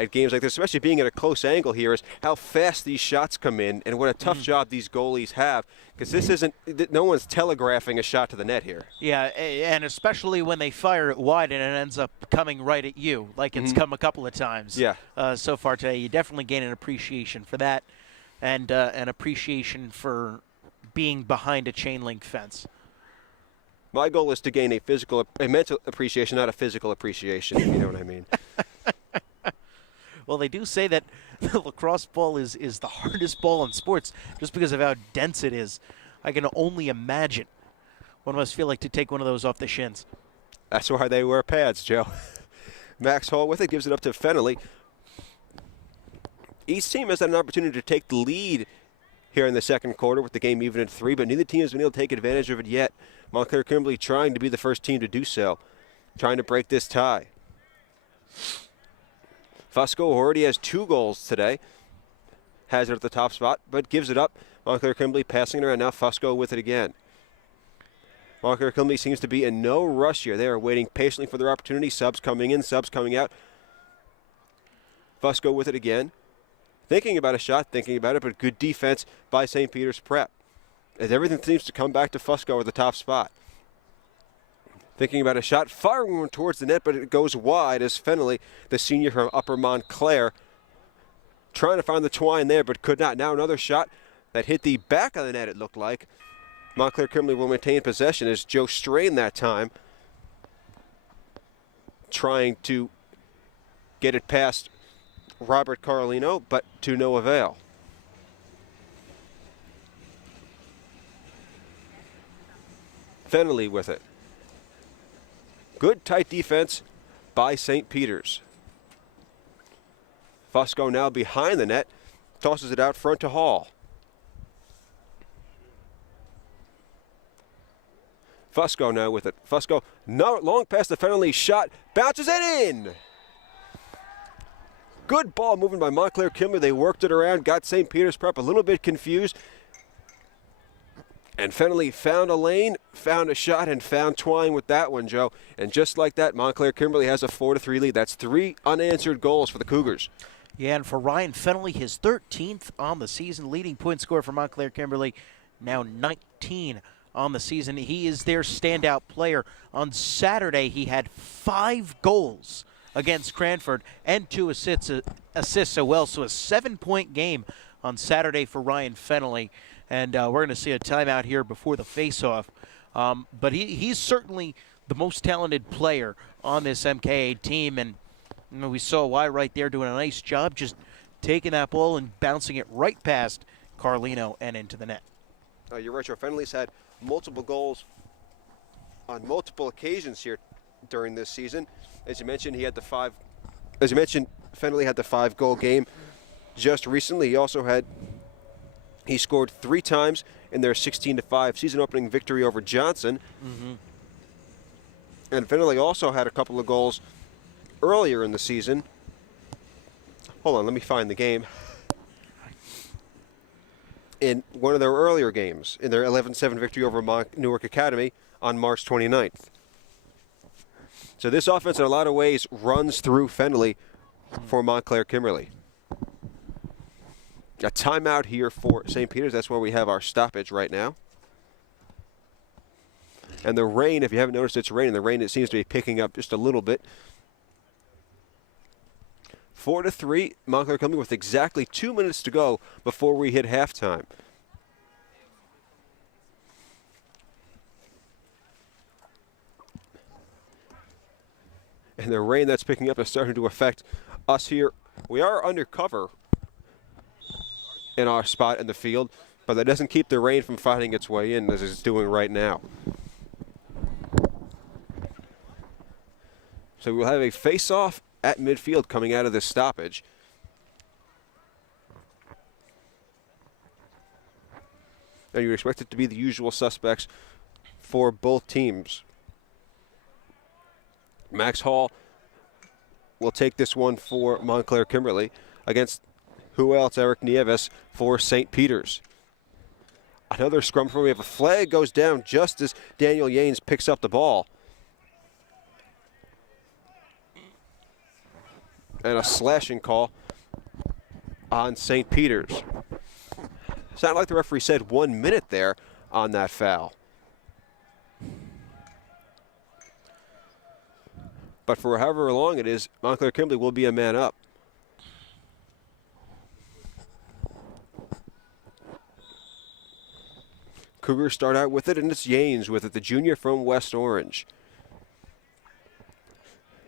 at games like this, especially being at a close angle here, is how fast these shots come in and what a tough job these goalies have, because this isn't, no one's telegraphing a shot to the net here. Yeah, and especially when they fire it wide and it ends up coming right at you, like it's come a couple of times so far today. You definitely gain an appreciation for that, and an appreciation for being behind a chain link fence. My goal is to gain a mental appreciation, not a physical appreciation, if you know what I mean. Well, they do say that the lacrosse ball is the hardest ball in sports just because of how dense it is. I can only imagine what it must feel like to take one of those off the shins. That's why they wear pads, Joe. Max Hall with it, gives it up to Fennelly. Each team has had an opportunity to take the lead here in the second quarter with the game even at 3, but neither team has been able to take advantage of it yet. Montclair Kimberly trying to be the first team to do so, trying to break this tie. Fusco already has 2 goals today. Has it at the top spot, but gives it up. Montclair Kimberly passing it around now. Fusco with it again. Montclair Kimberly seems to be in no rush here. They are waiting patiently for their opportunity. Subs coming in, subs coming out. Fusco with it again. Thinking about a shot, thinking about it, but good defense by St. Peter's Prep, as everything seems to come back to Fusco at the top spot. Thinking about a shot, firing one towards the net, but it goes wide as Fennelly, the senior from Upper Montclair, trying to find the twine there, but could not. Now another shot that hit the back of the net, it looked like. Montclair Kimberly will maintain possession as Joe Strain that time, trying to get it past Robert Carlino, but to no avail. Fennelly with it. Good tight defense by St. Peter's. Fusco now behind the net, tosses it out front to Hall. Fusco now with it. Fusco, no, long past the Fennelly shot, bounces it in. Good ball moving by Montclair Kimberly. They worked it around, got St. Peter's Prep a little bit confused. And Fennelly found a lane, found a shot, and found twine with that one, Joe. And just like that, Montclair Kimberly has a 4-3 lead. That's 3 unanswered goals for the Cougars. Yeah, and for Ryan Fennelly, his 13th on the season, leading point scorer for Montclair Kimberly, now 19 on the season. He is their standout player. On Saturday, he had 5 goals against Cranford and 2 assists as well. So a 7-point game on Saturday for Ryan Fennelly. And we're going to see a timeout here before the face-off. But he's certainly the most talented player on this MKA team. And we saw Y right there doing a nice job just taking that ball and bouncing it right past Carlino and into the net. You're right, Joe. Fennelly's had multiple goals on multiple occasions here during this season. As you mentioned, Fennelly had the 5-goal game just recently. He scored 3 times in their 16-5 season-opening victory over Johnson. And Fennelly also had a couple of goals earlier in the season. Hold on, let me find the game. In one of their earlier games, in their 11-7 victory over Newark Academy on March 29th. So this offense, in a lot of ways, runs through Fennelly for Montclair Kimberly. A timeout here for St. Peter's. That's where we have our stoppage right now. And the rain, if you haven't noticed, it's raining. The rain, it seems to be picking up just a little bit. 4-3, Montclair Kimberly with exactly 2 minutes to go before we hit halftime. And the rain that's picking up is starting to affect us here. We are undercover in our spot in the field, but that doesn't keep the rain from finding its way in as it's doing right now. So we'll have a face-off at midfield coming out of this stoppage. And you expect it to be the usual suspects for both teams. Max Hall will take this one for Montclair Kimberly against who else? Eric Nieves for St. Peter's. Another scrum for we have a flag goes down just as Daniel Yanes picks up the ball. and a slashing call on St. Peter's. Sounded like the referee said 1 minute there on that foul. But for however long it is, Montclair Kimberly will be a man up. Cougars start out with it, and it's Yanes with it, the junior from West Orange.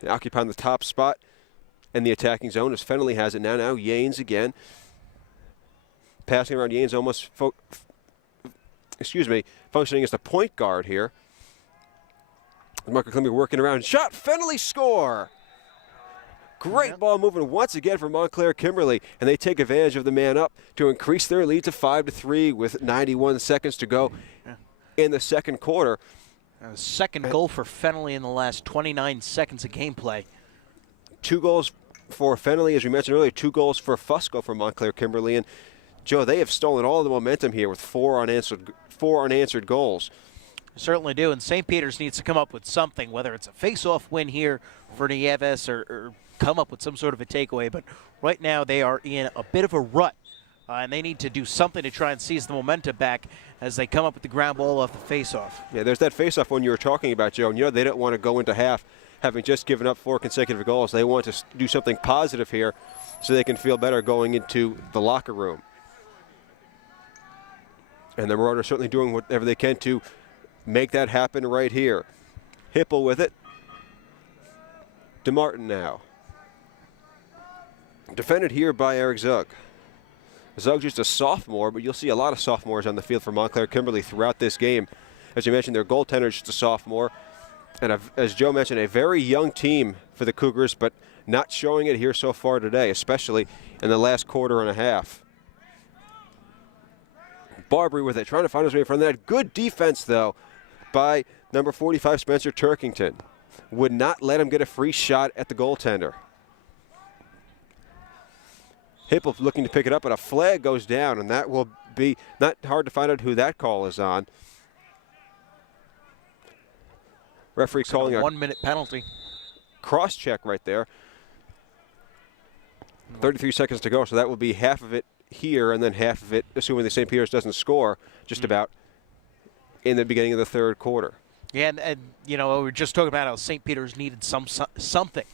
They occupying the top spot in the attacking zone as Fennelly has it now. Now Yanes again. Passing around Yanes almost, functioning as the point guard here. Montclair Kimberly working around. Shot, Fennelly score! Great ball movement once again for Montclair Kimberly, and they take advantage of the man up to increase their lead to 5-3 with 91 seconds to go in the second quarter. Second goal for Fennelly in the last 29 seconds of gameplay. 2 goals for Fennelly, as we mentioned earlier, 2 goals for Fusco for Montclair Kimberly. And Joe, they have stolen all the momentum here with 4 unanswered goals. Certainly do, and St. Peter's needs to come up with something, whether it's a face-off win here for Nieves or come up with some sort of a takeaway. But right now they are in a bit of a rut, and they need to do something to try and seize the momentum back as they come up with the ground ball off the face-off. Yeah, there's that face-off one you were talking about, Joe, and you know they don't want to go into half having just given up 4 consecutive goals. They want to do something positive here so they can feel better going into the locker room. And the Marauders certainly doing whatever they can to make that happen right here. Hipple with it. DeMartin now. Defended here by Eric Zug. Zug's just a sophomore, but you'll see a lot of sophomores on the field for Montclair Kimberly throughout this game. As you mentioned, their goaltender's just a sophomore. And as Joe mentioned, a very young team for the Cougars, but not showing it here so far today, especially in the last quarter and a half. Barbary with it, trying to find his way in front of that. Good defense, though, by number 45, Spencer Turkington. Would not let him get a free shot at the goaltender. Hipple looking to pick it up, but a flag goes down, and that will be not hard to find out who that call is on. Referee calling a 1-minute penalty. Cross check right there. 33 seconds to go, so that will be half of it here and then half of it, assuming the St. Peter's doesn't score, just about in the beginning of the third quarter. Yeah, and you know, we were just talking about how St. Peter's needed something.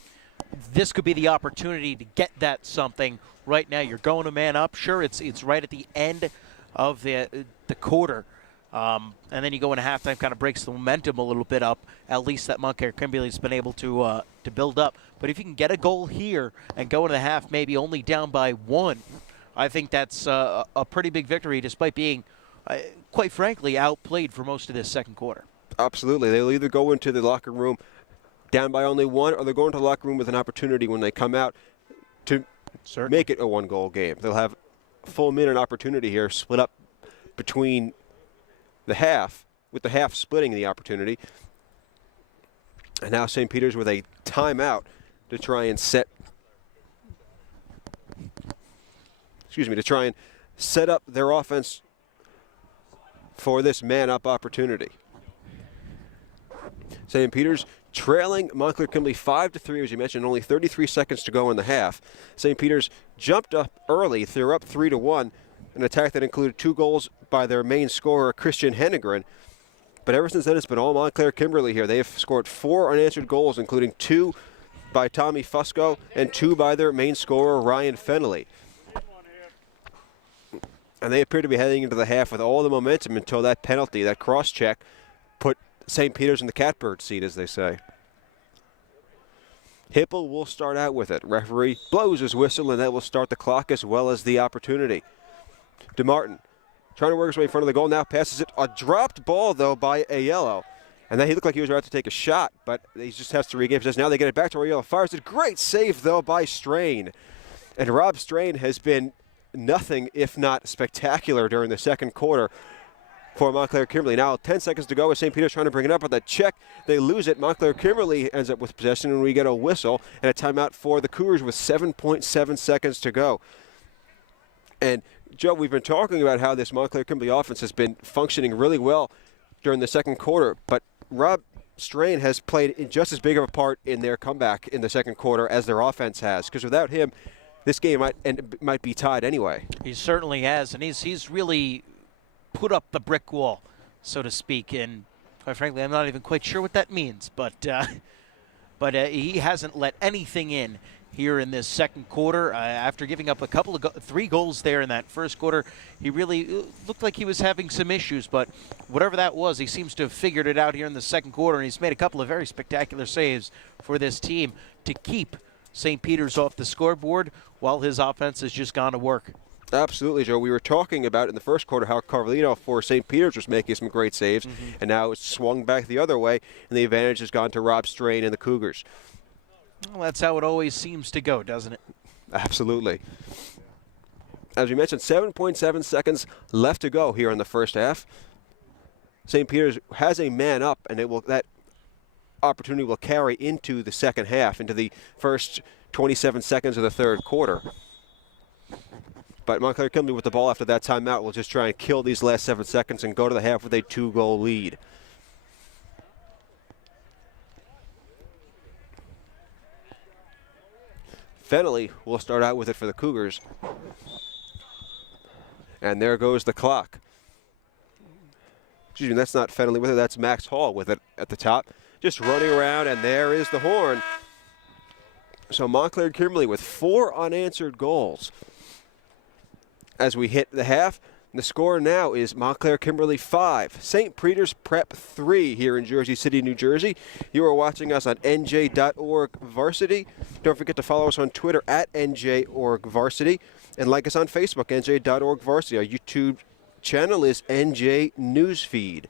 This could be the opportunity to get that something. Right now, you're going to man up. Sure, it's right at the end of the quarter, and then you go into halftime, kind of breaks the momentum a little bit up. At least that Montclair Kimberly's been able to build up. But if you can get a goal here and go into the half, maybe only down by 1, I think that's a pretty big victory, despite being, quite frankly, outplayed for most of this second quarter. Absolutely. They'll either go into the locker room down by only 1, or they'll go into the locker room with an opportunity when they come out to make it a 1-goal game. They'll have a full minute opportunity here, split up between the half, with the half splitting the opportunity. And now St. Peter's with a timeout to try and set up their offense for this man-up opportunity. St. Peter's trailing Montclair Kimberly 5-3, as you mentioned, only 33 seconds to go in the half. St. Peter's jumped up early. They're up 3-1, an attack that included 2 goals by their main scorer, Christian Hennegren. But ever since then, it's been all Montclair Kimberly here. They have scored 4 unanswered goals, including 2 by Tommy Fusco and 2 by their main scorer, Ryan Fennelly. And they appear to be heading into the half with all the momentum until that penalty, that cross-check, put St. Peter's in the catbird seat, as they say. Hipple will start out with it. Referee blows his whistle, and that will start the clock as well as the opportunity. DeMartin trying to work his way in front of the goal, now passes it. A dropped ball, though, by Aiello. And then he looked like he was about to take a shot, but he just has to regain possession. Now they get it back to Aiello. Fires it. Great save, though, by Strain. And Rob Strain has been nothing if not spectacular during the second quarter for Montclair Kimberly. Now 10 seconds to go as St. Peter's trying to bring it up with that check. They lose it. Montclair Kimberly ends up with possession, and we get a whistle and a timeout for the Cougars with 7.7 seconds to go. And Joe, we've been talking about how this Montclair Kimberly offense has been functioning really well during the second quarter, but Rob Strain has played just as big of a part in their comeback in the second quarter as their offense has, because without him, this game might be tied anyway. He certainly has, and he's really put up the brick wall, so to speak. And quite frankly, I'm not even quite sure what that means, but he hasn't let anything in here in this second quarter. After giving up three goals there in that first quarter, he really looked like he was having some issues, but whatever that was, he seems to have figured it out here in the second quarter, and he's made a couple of very spectacular saves for this team to keep St. Peter's off the scoreboard while his offense has just gone to work. Absolutely, Joe. We were talking about in the first quarter how Carlino for St. Peter's was making some great saves, and now it's swung back the other way, and the advantage has gone to Rob Strain and the Cougars. Well, that's how it always seems to go, doesn't it? Absolutely. As we mentioned, 7.7 seconds left to go here in the first half. St. Peter's has a man up, and that opportunity will carry into the second half, into the first 27 seconds of the third quarter. But Montclair Kimberly with the ball after that timeout will just try and kill these last 7 seconds and go to the half with a 2-goal lead. Fennelly will start out with it for the Cougars. And there goes the clock. Excuse me, that's not Fennelly with it, that's Max Hall with it at the top. Just running around, and there is the horn. So Montclair Kimberly with 4 unanswered goals. As we hit the half, the score now is Montclair Kimberly 5, St. Peter's Prep 3 here in Jersey City, New Jersey. You are watching us on NJ.org Varsity. Don't forget to follow us on Twitter at NJ.org Varsity and like us on Facebook, NJ.org Varsity. Our YouTube channel is NJ Newsfeed.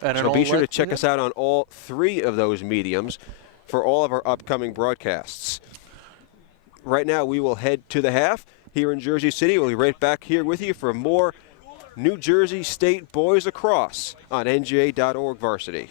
So be sure to check us out on all 3 of those mediums for all of our upcoming broadcasts. Right now, we will head to the half here in Jersey City. We'll be right back here with you for more New Jersey State Boys Lacrosse on NJ.org Varsity.